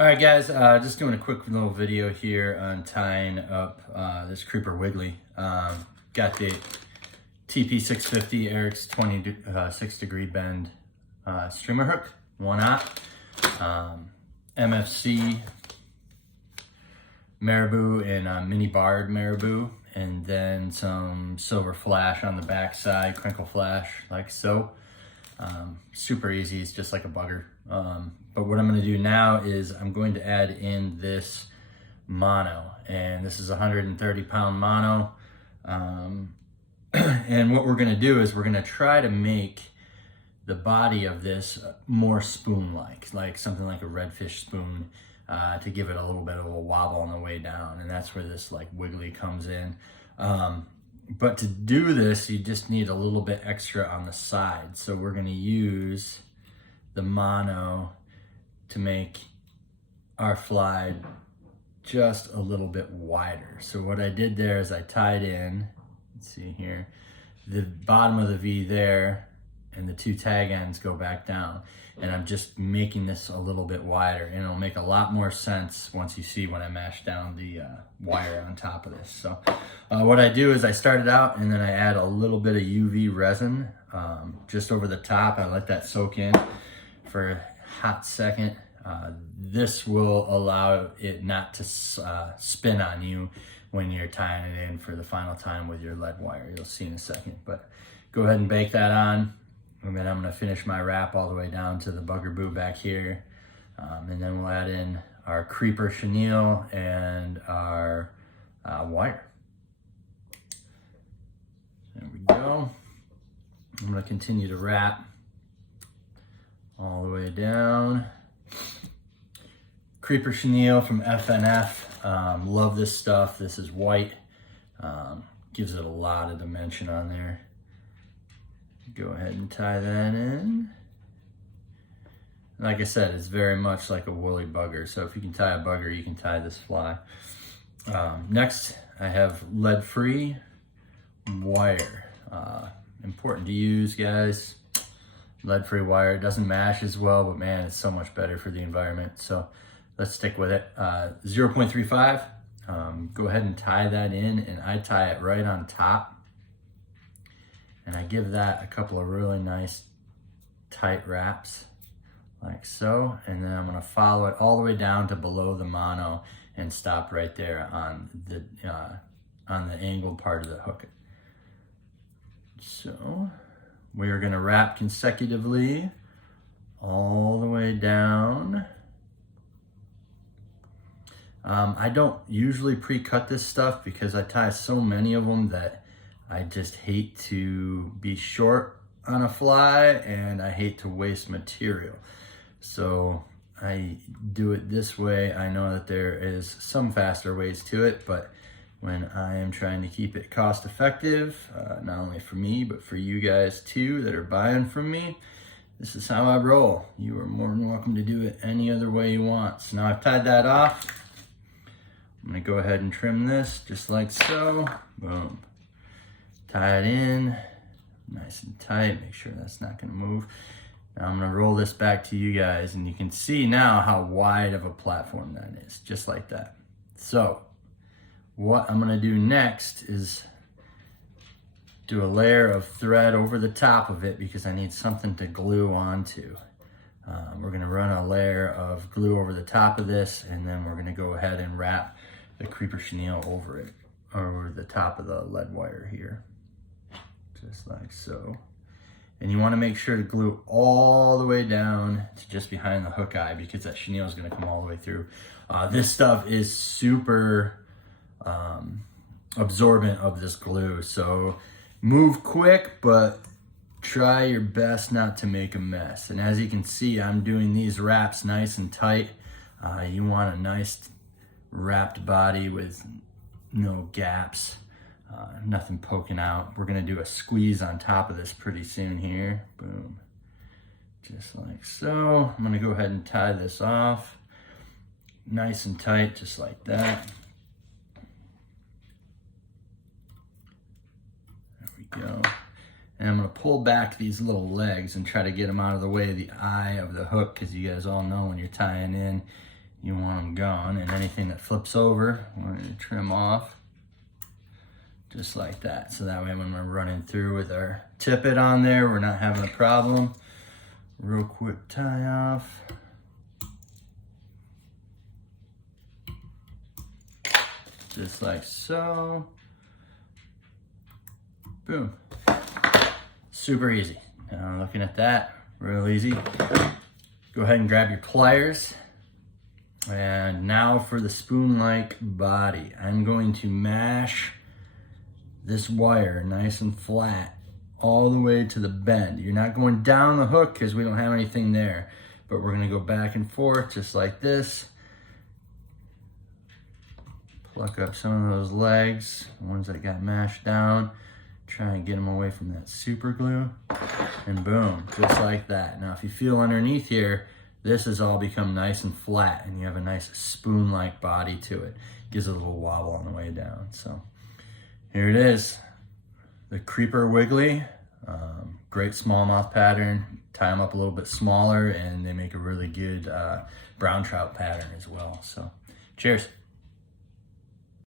All right, guys, just doing a quick little video here on tying up this creeper Wiggly. Got the TP650 Eric's 26-degree bend streamer hook, 1/0, MFC marabou and mini barred marabou, and then some silver flash on the back side, crinkle flash like so. Super easy, it's just like a bugger. But what I'm going to do now is I'm going to add in this mono, and this is a 130-pound mono. And what we're going to do is we're going to try to make the body of this more spoon-like, like something like a redfish spoon, to give it a little bit of a wobble on the way down, and that's where this like Wiggly comes in. But to do this, you just need a little bit extra on the side. So we're going to use the mono to make our fly just a little bit wider. So what I did there is I tied in, let's see here, the bottom of the V there, and the two tag ends go back down. And I'm just making this a little bit wider, and it'll make a lot more sense once you see when I mash down the wire on top of this. So what I do is I start it out, and then I add a little bit of UV resin just over the top. I let that soak in for a hot second. This will allow it not to spin on you when you're tying it in for the final time with your lead wire. You'll see in a second, but go ahead and bake that on. And then I'm going to finish my wrap all the way down to the bugaboo back here. And then we'll add in our creeper chenille and our wire. There we go. I'm going to continue to wrap all the way down. Creeper chenille from FNF. Love this stuff. This is white. Gives it a lot of dimension on there. Go ahead and tie that in. Like I said, it's very much like a woolly bugger. So if you can tie a bugger, you can tie this fly. Next, I have lead-free wire. Important to use, guys. Lead-free wire. It doesn't mash as well, but man, it's so much better for the environment. So let's stick with it. 0.35. Go ahead and tie that in, and I tie it right on top. And I give that a couple of really nice tight wraps, like so. And then I'm gonna follow it all the way down to below the mono and stop right there on the angled part of the hook. So we are gonna wrap consecutively all the way down. I don't usually pre-cut this stuff because I tie so many of them that I just hate to be short on a fly, and I hate to waste material. So I do it this way. I know that there is some faster ways to it, but when I am trying to keep it cost effective, not only for me, but for you guys too that are buying from me, this is how I roll. You are more than welcome to do it any other way you want. So now I've tied that off. I'm gonna go ahead and trim this just like so. Boom. Tie it in nice and tight. Make sure that's not going to move. Now I'm going to roll this back to you guys, and you can see now how wide of a platform that is, just like that. So what I'm going to do next is do a layer of thread over the top of it because I need something to glue onto. We're going to run a layer of glue over the top of this, and then we're going to go ahead and wrap the creeper chenille over it, over the top of the lead wire here. Just like so. And you want to make sure to glue all the way down to just behind the hook eye because that chenille is going to come all the way through. This stuff is super absorbent of this glue. So move quick, but try your best not to make a mess. And as you can see, I'm doing these wraps nice and tight. You want a nice wrapped body with no gaps. Nothing poking out. We're gonna do a squeeze on top of this pretty soon here. Boom. Just like so. I'm gonna go ahead and tie this off nice and tight, just like that. There we go. And I'm gonna pull back these little legs and try to get them out of the way of the eye of the hook, because you guys all know when you're tying in, you want them gone. And anything that flips over, we're gonna trim off just like that. So that way when we're running through with our tippet on there, we're not having a problem. Real quick tie off. Just like so. Boom. Super easy. Now looking at that, real easy. Go ahead and grab your pliers. And now for the spoon-like body. I'm going to mash this wire nice and flat all the way to the bend. You're not going down the hook because we don't have anything there, but we're gonna go back and forth just like this. Pluck up some of those legs, the ones that got mashed down. Try and get them away from that super glue, and boom, just like that. Now if you feel underneath here, this has all become nice and flat and you have a nice spoon-like body to it. Gives it a little wobble on the way down. So here it is, the Creeper Wiggly. Great smallmouth pattern. Tie them up a little bit smaller and they make a really good brown trout pattern as well. So cheers.